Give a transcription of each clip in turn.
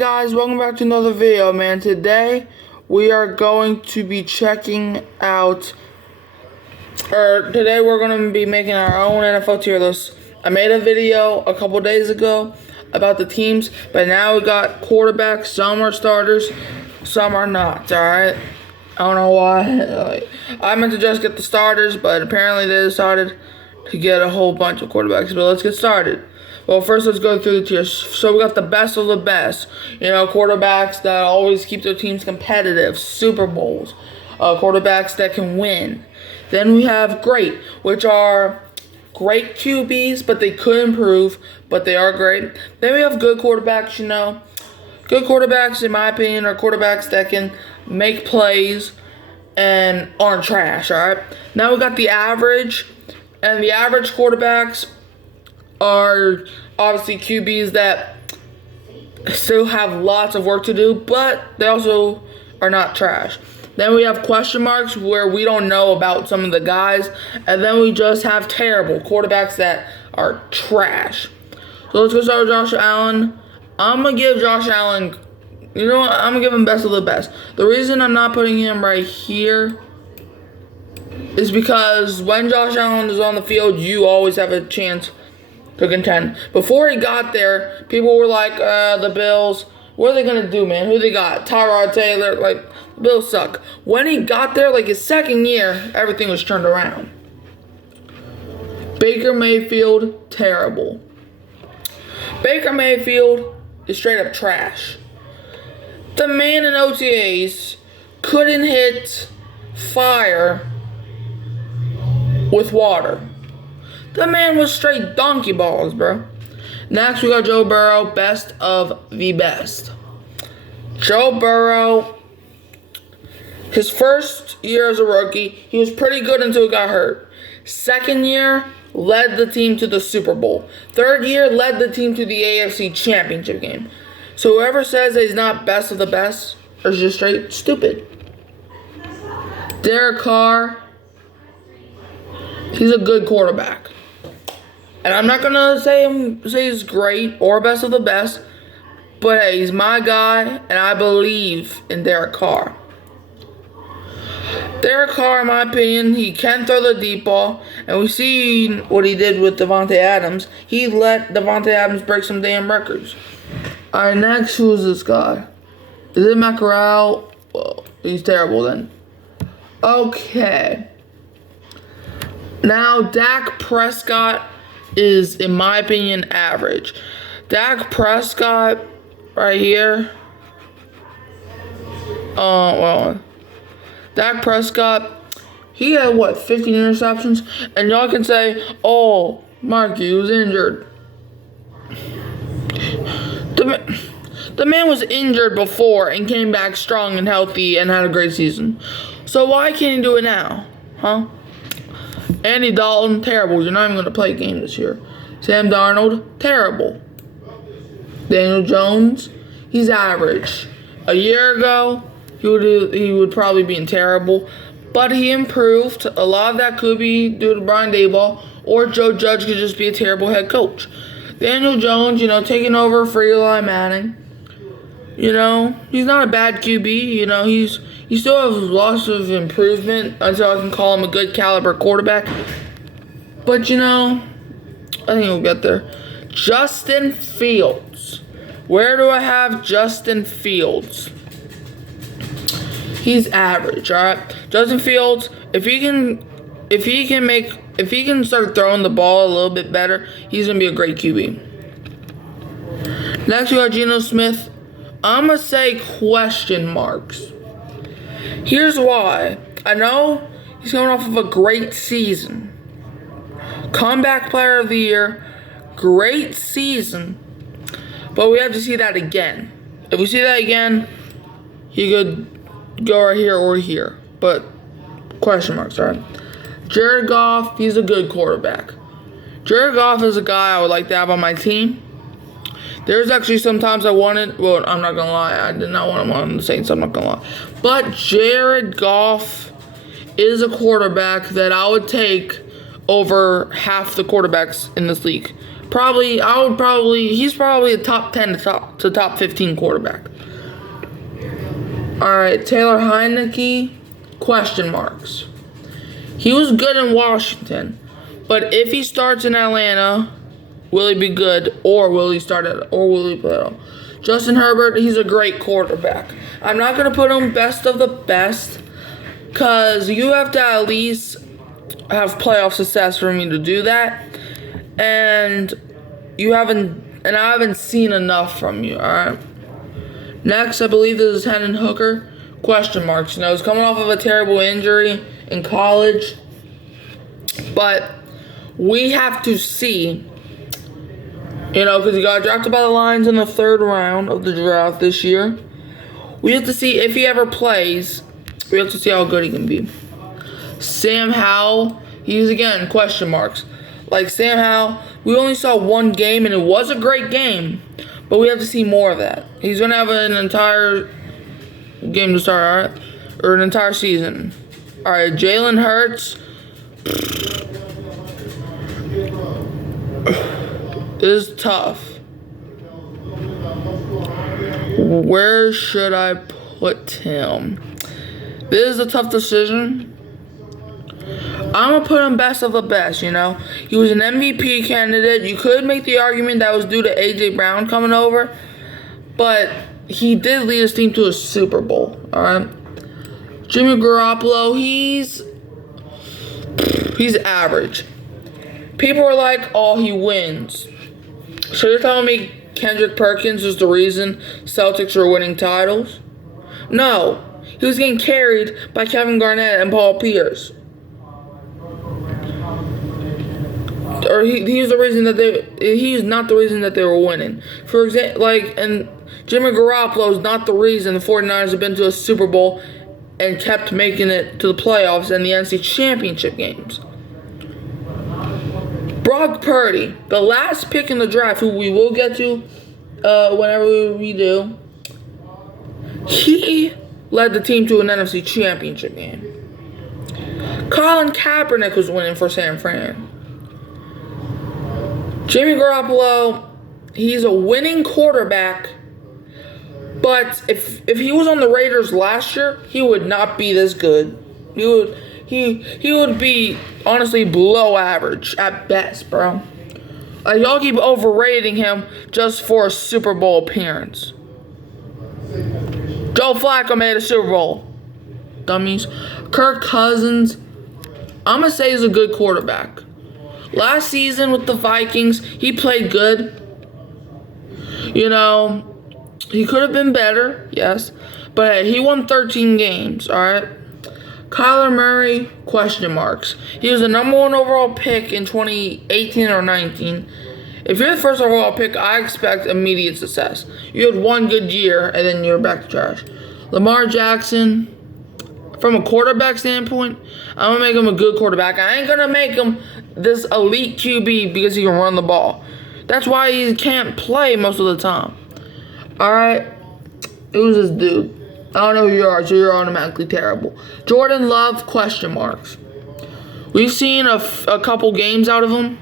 Guys, welcome back to another video, man. Today we are going to be checking out, today we're going to be making our own NFL tier list. I made a video a couple days ago about the teams, but now we got quarterbacks. Some are starters, some are not, alright? I don't know why. I meant to just get the starters, but apparently they decided to get a whole bunch of quarterbacks. But let's get started. Well, first let's go through the tiers. So we got the best of the best. Quarterbacks that always keep their teams competitive. Super Bowls. Quarterbacks that can win. Then we have great, which are great QBs, but they could improve, but they are great. Then we have good quarterbacks, Good quarterbacks, in my opinion, are quarterbacks that can make plays and aren't trash, alright? Now we got the average, and the average quarterbacks are obviously QBs that still have lots of work to do, but they also are not trash. Then we have question marks where we don't know about some of the guys, and then we just have terrible quarterbacks that are trash. So let's go start with Josh Allen. I'm going to give Josh Allen, I'm going to give him best of the best. The reason I'm not putting him right here is because when Josh Allen is on the field, you always have a chance to contend. Before he got there, people were like, the Bills, what are they going to do, man? Who they got? Tyrod Taylor, the Bills suck. When he got there, his second year, everything was turned around. Baker Mayfield, terrible. Baker Mayfield is straight up trash. The man in OTAs couldn't hit fire with water. The man was straight donkey balls, bro. Next, we got Joe Burrow, best of the best. Joe Burrow, his first year as a rookie, he was pretty good until he got hurt. Second year, led the team to the Super Bowl. Third year, led the team to the AFC Championship game. So whoever says that he's not best of the best is just straight stupid. Derek Carr, he's a good quarterback. And I'm not going to say he's great or best of the best, but hey, he's my guy, and I believe in Derek Carr. Derek Carr, in my opinion, he can throw the deep ball, and we see what he did with Davante Adams. He let Davante Adams break some damn records. Alright, next, who is this guy? Is it Matt Corral? Well, he's terrible then. Okay. Now, Dak Prescott is, in my opinion, average. Dak Prescott, right here. Dak Prescott, he had, 15 interceptions? And y'all can say, oh, Marky, he was injured. The man was injured before and came back strong and healthy and had a great season. So why can't he do it now? Huh? Andy Dalton, terrible. You're not even going to play a game this year. Sam Darnold, terrible. Daniel Jones, he's average. A year ago, he would probably be terrible, but he improved. A lot of that could be due to Brian Daboll, or Joe Judge could just be a terrible head coach. Daniel Jones, taking over for Eli Manning. He's not a bad QB. He still has lots of improvement until I can call him a good caliber quarterback. But, I think we'll get there. Justin Fields. Where do I have Justin Fields? He's average, alright? Justin Fields, if he can start throwing the ball a little bit better, he's going to be a great QB. Next, we got Geno Smith. I'm going to say question marks. Here's why. I know he's coming off of a great season. Comeback player of the year. Great season. But we have to see that again. If we see that again, he could go right here or here. But question marks, alright? Jared Goff, he's a good quarterback. Jared Goff is a guy I would like to have on my team. There's actually sometimes I wanted, well, I'm not going to lie, I did not want him on the Saints, I'm not going to lie. But Jared Goff is a quarterback that I would take over half the quarterbacks in this league. He's probably a top 10 to top 15 quarterback. All right, Taylor Heineke, question marks. He was good in Washington, but if he starts in Atlanta, will he be good, or will he play at all? Justin Herbert, he's a great quarterback. I'm not going to put him best of the best, because you have to at least have playoff success for me to do that. And I haven't seen enough from you, alright? Next, I believe this is Hendon Hooker. Question marks. He's coming off of a terrible injury in college. But we have to see, because he got drafted by the Lions in the 3rd round of the draft this year. We have to see if he ever plays. We have to see how good he can be. Sam Howell, he's again question marks. Like Sam Howell, we only saw one game and it was a great game, but we have to see more of that. He's going to have an entire game to start, alright? Or an entire season. Alright, Jalen Hurts. This is tough. Where should I put him? This is a tough decision. I'm going to put him best of the best, He was an MVP candidate. You could make the argument that was due to A.J. Brown coming over. But he did lead his team to a Super Bowl, alright? Jimmy Garoppolo, he's average. People are like, oh, he wins. So you're telling me Kendrick Perkins is the reason Celtics are winning titles? No. He was getting carried by Kevin Garnett and Paul Pierce. Or he's the reason that he's not the reason that they were winning. For example, and Jimmy Garoppolo is not the reason the 49ers have been to a Super Bowl and kept making it to the playoffs and the NFC Championship games. Brock Purdy, the last pick in the draft, who we will get to whenever we do, he led the team to an NFC Championship game. Colin Kaepernick was winning for San Fran. Jimmy Garoppolo, he's a winning quarterback, but if he was on the Raiders last year, he would not be this good. He would be honestly below average at best, bro. Y'all keep overrating him just for a Super Bowl appearance. Joe Flacco made a Super Bowl. Dummies. Kirk Cousins, I'm going to say he's a good quarterback. Last season with the Vikings, he played good. He could have been better, yes. But hey, he won 13 games, alright? Kyler Murray, question marks. He was the number 1 overall pick in 2018 or 19. If you're the first overall pick, I expect immediate success. You had one good year, and then you're back to trash. Lamar Jackson, from a quarterback standpoint, I'm going to make him a good quarterback. I ain't going to make him this elite QB because he can run the ball. That's why he can't play most of the time. Alright? Who's this dude? I don't know who you are, so you're automatically terrible. Jordan Love, question marks. We've seen a couple games out of him,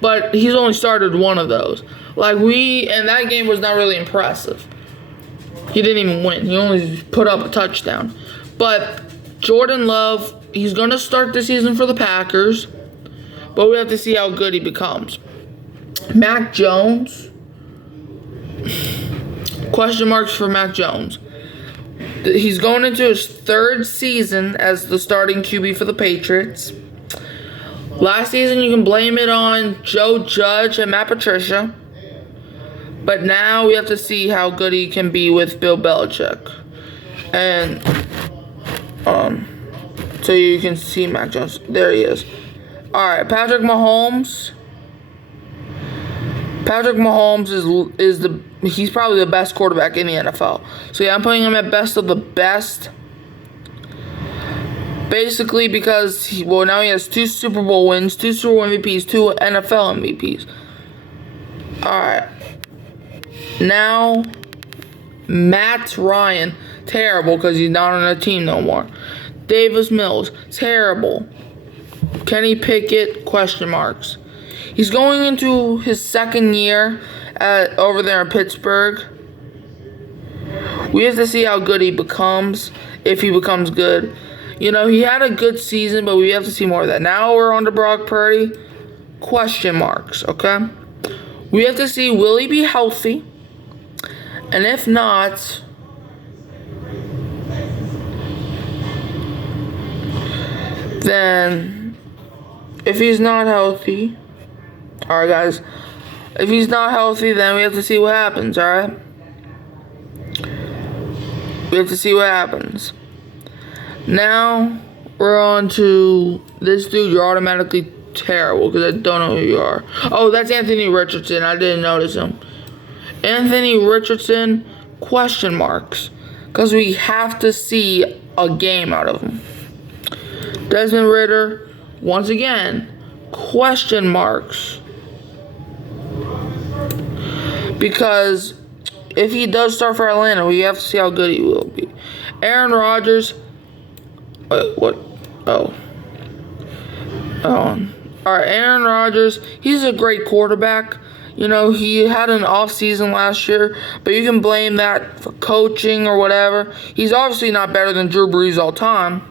but he's only started one of those. And that game was not really impressive. He didn't even win. He only put up a touchdown. But Jordan Love, he's going to start the season for the Packers, but we have to see how good he becomes. Mac Jones, question marks for Mac Jones. He's going into his 3rd season as the starting QB for the Patriots. Last season, you can blame it on Joe Judge and Matt Patricia. But now we have to see how good he can be with Bill Belichick. And, so you can see Mac Jones. There he is. Alright, Patrick Mahomes. Patrick Mahomes he's probably the best quarterback in the NFL. So yeah, I'm putting him at best of the best. Basically because, now he has 2 Super Bowl wins, 2 Super Bowl MVPs, 2 NFL MVPs. Alright. Now, Matt Ryan. Terrible because he's not on the team no more. Davis Mills. Terrible. Kenny Pickett, question marks. He's going into his second year over there in Pittsburgh. We have to see how good he becomes, if he becomes good. You know, he had a good season, but we have to see more of that. Now we're on to Brock Purdy. Question marks, okay? We have to see, will he be healthy? And if not, then if he's not healthy, alright guys, if he's not healthy, then we have to see what happens, alright? We have to see what happens. Now, we're on to this dude. You're automatically terrible because I don't know who you are. Oh, that's Anthony Richardson. I didn't notice him. Anthony Richardson, question marks. Because we have to see a game out of him. Desmond Ridder, once again, question marks. Because if he does start for Atlanta, we have to see how good he will be. Aaron Rodgers. What? Oh. Alright, Aaron Rodgers. He's a great quarterback. You know, he had an off season last year, but you can blame that for coaching or whatever. He's obviously not better than Drew Brees all time,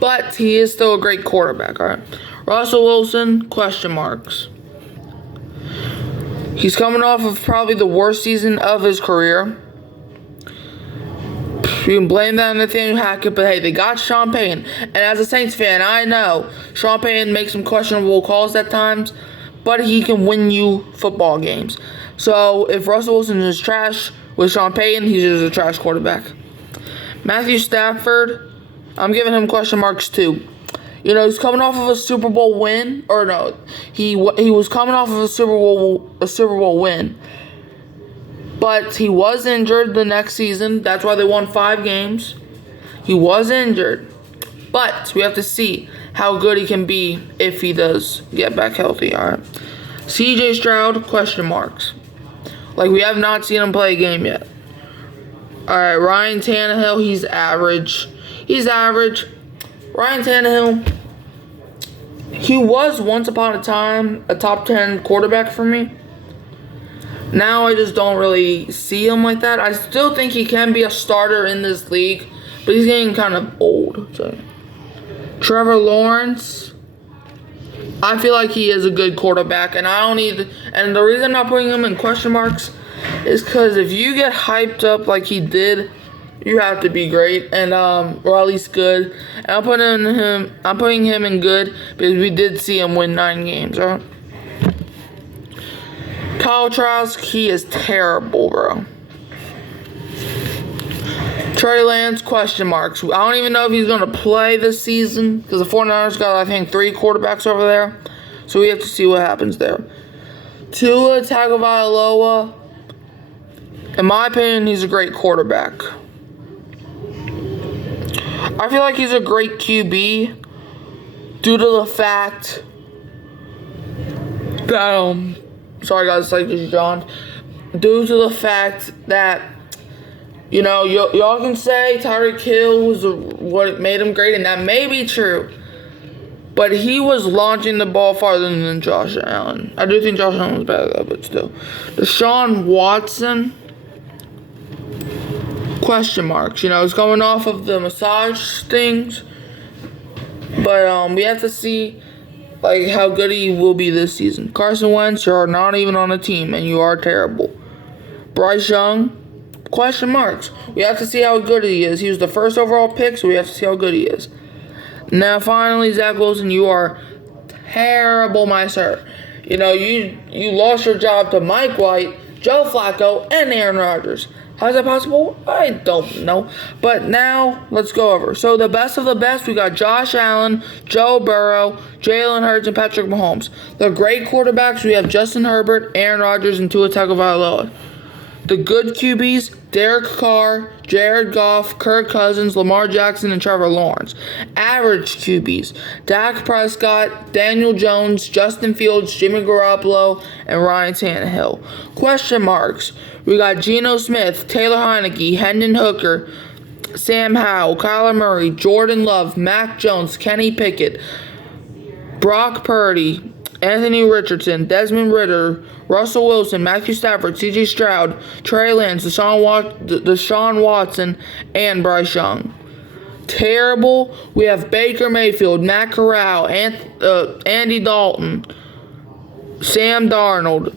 but he is still a great quarterback, alright? Russell Wilson, question marks. He's coming off of probably the worst season of his career. You can blame that on Nathaniel Hackett, but hey, they got Sean Payton. And as a Saints fan, I know Sean Payton makes some questionable calls at times, but he can win you football games. So if Russell Wilson is trash with Sean Payton, he's just a trash quarterback. Matthew Stafford, I'm giving him question marks too. You know, he's coming off of a Super Bowl win, or no, he was coming off of a Super Bowl win. But he was injured the next season. That's why they won 5 games. He was injured. But we have to see how good he can be if he does get back healthy. All right. CJ Stroud, question marks. Like, we have not seen him play a game yet. All right, Ryan Tannehill, he's average. He's average. Ryan Tannehill, he was once upon a time a top 10 quarterback for me. Now I just don't really see him like that. I still think he can be a starter in this league, but he's getting kind of old. So. Trevor Lawrence, I feel like he is a good quarterback, and and the reason I'm not putting him in question marks is because if you get hyped up like he did, you have to be great, and or at least good. And I'm putting him in good because we did see him win 9 games, right? Kyle Trask, he is terrible, bro. Trey Lance, question marks. I don't even know if he's going to play this season because the 49ers got, I think, 3 quarterbacks over there. So we have to see what happens there. Tua Tagovailoa, in my opinion, he's a great quarterback. I feel like he's a great QB due to the fact that, sorry guys, it's like just yawned. Due to the fact that, you know, y'all can say Tyreek Hill was what made him great, and that may be true. But he was launching the ball farther than Josh Allen. I do think Josh Allen was better though, but still. Deshaun Watson, question marks. You know, he's coming off of the massage things. But we have to see like how good he will be this season. Carson Wentz, you're not even on a team, and you are terrible. Bryce Young, question marks. We have to see how good he is. He was the first overall pick, so we have to see how good he is. Now, finally, Zach Wilson, you are terrible, my sir. You know, you lost your job to Mike White, Joe Flacco, and Aaron Rodgers. How is that possible? I don't know. But now, let's go over. So, the best of the best, we got Josh Allen, Joe Burrow, Jalen Hurts, and Patrick Mahomes. The great quarterbacks, we have Justin Herbert, Aaron Rodgers, and Tua Tagovailoa. The good QBs, Derek Carr, Jared Goff, Kirk Cousins, Lamar Jackson, and Trevor Lawrence. Average QBs, Dak Prescott, Daniel Jones, Justin Fields, Jimmy Garoppolo, and Ryan Tannehill. Question marks, we got Geno Smith, Taylor Heinicke, Hendon Hooker, Sam Howell, Kyler Murray, Jordan Love, Mac Jones, Kenny Pickett, Brock Purdy, Anthony Richardson, Desmond Ridder, Russell Wilson, Matthew Stafford, C.J. Stroud, Trey Lance, Deshaun Watson, and Bryce Young. Terrible. We have Baker Mayfield, Matt Corral, Andy Dalton, Sam Darnold.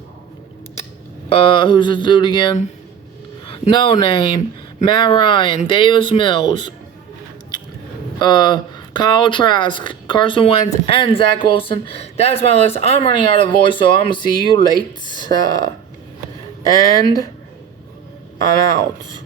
Who's this dude again? No name. Matt Ryan, Davis Mills, Kyle Trask, Carson Wentz, and Zach Wilson. That's my list. I'm running out of voice, so I'm going to see you later. And I'm out.